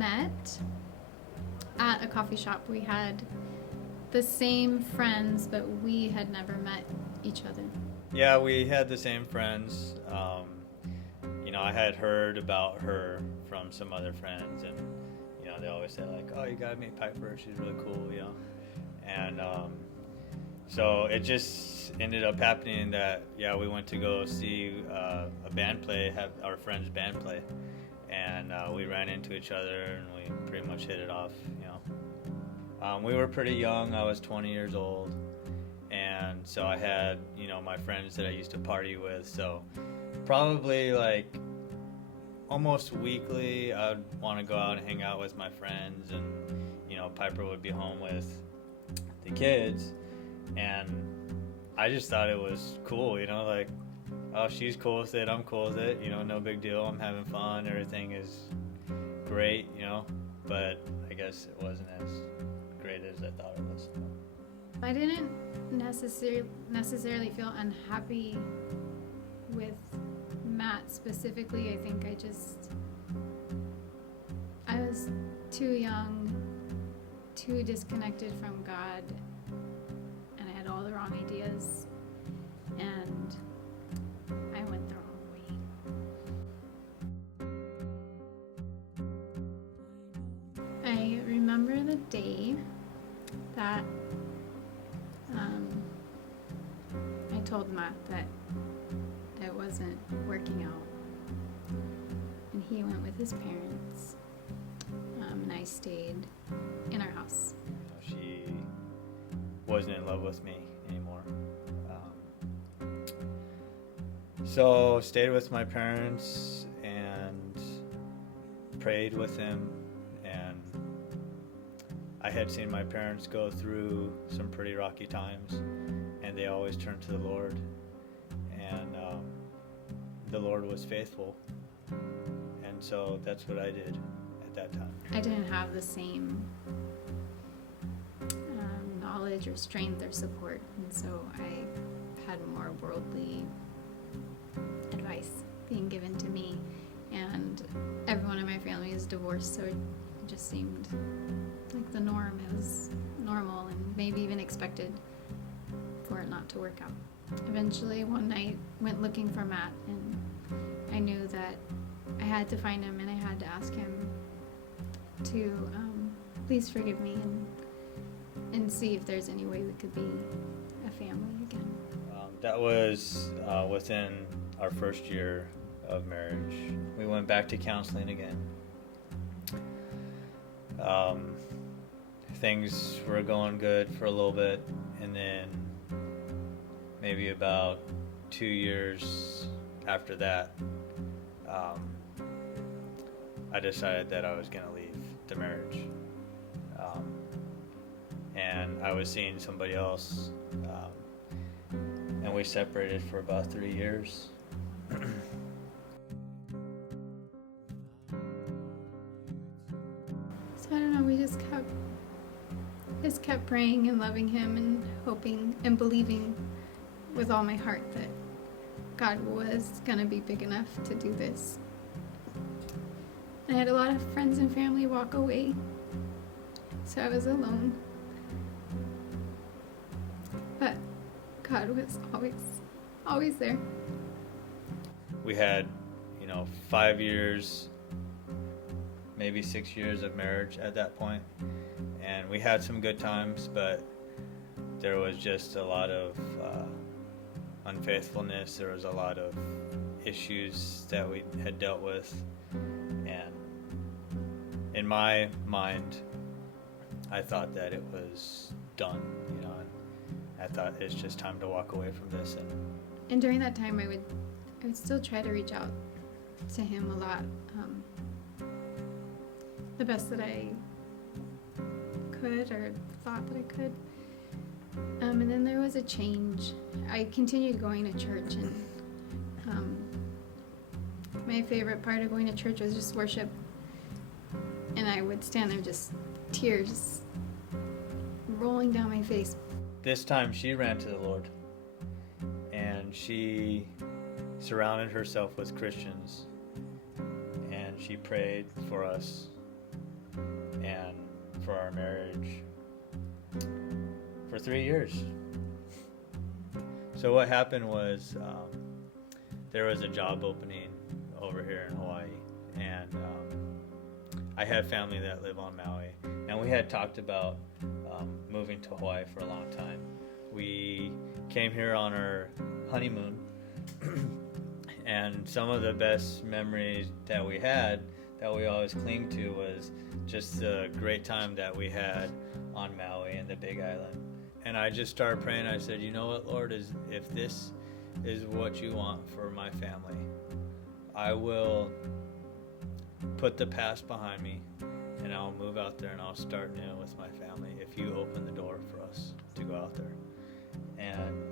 met at a coffee shop. We had the same friends, but we had never met each other. Yeah, we had the same friends. I had heard about her from some other friends, and they always say like, "Oh, you gotta meet Piper. She's really cool," And so it just ended up happening that we went to go see a band play, have our friend's band play, and we ran into each other, and we pretty much hit it off. We were pretty young. I was 20 years old, and so I had my friends that I used to party with. So probably like almost weekly, I'd want to go out and hang out with my friends, and Piper would be home with the kids, and I just thought it was cool, like, oh, she's cool with it, I'm cool with it, no big deal, I'm having fun, everything is great, but I guess it wasn't as great as I thought it was. I didn't necessarily feel unhappy with Matt specifically. I think I was too young, too disconnected from God, and I had all the wrong ideas, and I went the wrong way. I remember the day that I told Matt that it wasn't working out, and he went with his parents, and I stayed in our house. She wasn't in love with me anymore, so stayed with my parents and prayed with them, and I had seen my parents go through some pretty rocky times, and they always turned to the Lord, and the Lord was faithful, and so that's what I did at that time. I didn't have the same knowledge or strength or support, and so I had more worldly advice being given to me, and everyone in my family is divorced, so it just seemed like the norm. It was normal and maybe even expected for it not to work out. Eventually one night went looking for Matt, and I knew that I had to find him, and I had to ask him to please forgive me and see if there's any way we could be a family again. That was within our first year of marriage. We went back to counseling again. Things were going good for a little bit, and then maybe about 2 years after that, I decided that I was going to leave the marriage. And I was seeing somebody else, and we separated for about 3 years. So I don't know, we just kept praying and loving him and hoping and believing with all my heart that God was gonna be big enough to do this. I had a lot of friends and family walk away, so I was alone. But God was always there. We had, 5 years, maybe 6 years of marriage at that point, and we had some good times, but there was just a lot of unfaithfulness. There was a lot of issues that we had dealt with, and in my mind, I thought that it was done, and I thought it's just time to walk away from this. And during that time, I would still try to reach out to him a lot, the best that I could or thought that I could. And then there was a change. I continued going to church, and my favorite part of going to church was just worship. And I would stand there, just tears rolling down my face. This time she ran to the Lord, and she surrounded herself with Christians, and she prayed for us, for our marriage for 3 years. So what happened was there was a job opening over here in Hawaii, and I have family that live on Maui, and we had talked about moving to Hawaii for a long time. We came here on our honeymoon, and some of the best memories that we had that we always cling to was just the great time that we had on Maui and the Big Island. And I just started praying. I said, you know what, Lord, if this is what you want for my family, I will put the past behind me, and I'll move out there and I'll start new with my family if you open the door for us to go out there. And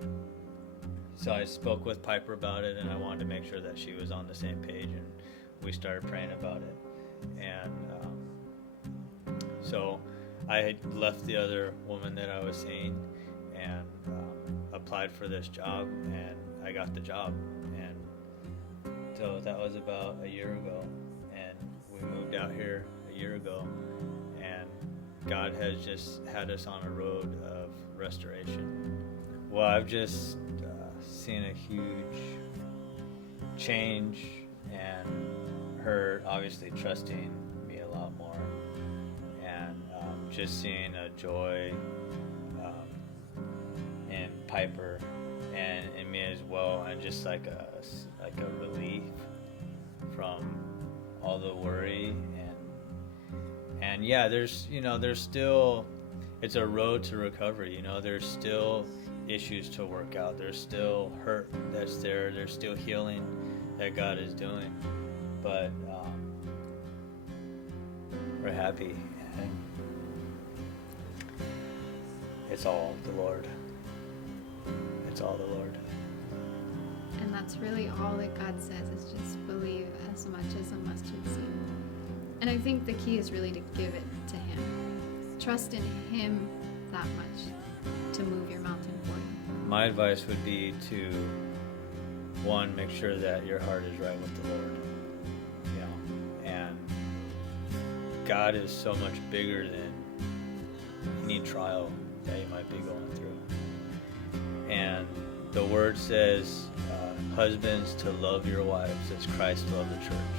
so I spoke with Piper about it, and I wanted to make sure that she was on the same page, and we started praying about it. And so I had left the other woman that I was seeing and applied for this job, and I got the job. And so that was about a year ago, and we moved out here a year ago, and God has just had us on a road of restoration. Well, I've just seen a huge change, and her obviously trusting me a lot more, and just seeing a joy in Piper and in me as well, and just like a relief from all the worry. And yeah, there's still, it's a road to recovery. There's still issues to work out. There's still hurt that's there. There's still healing that God is doing. But we're happy, and it's all the Lord. It's all the Lord. And that's really all that God says, is just believe as much as a mustard seed. And I think the key is really to give it to Him. Trust in Him that much to move your mountain for you. My advice would be to, one, make sure that your heart is right with the Lord. And God is so much bigger than any trial that you might be going through. And the Word says, husbands, to love your wives as Christ loved the church.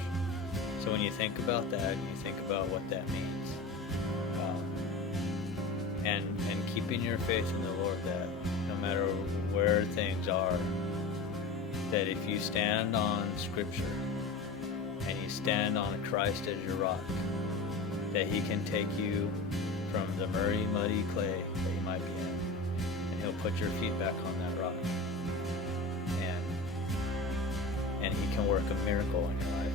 So when you think about that, you think about what that means. And keeping your faith in the Lord, that no matter where things are, that if you stand on Scripture and you stand on Christ as your rock, that He can take you from the muddy clay that you might be in, and He'll put your feet back on that rock. And He can work a miracle in your life.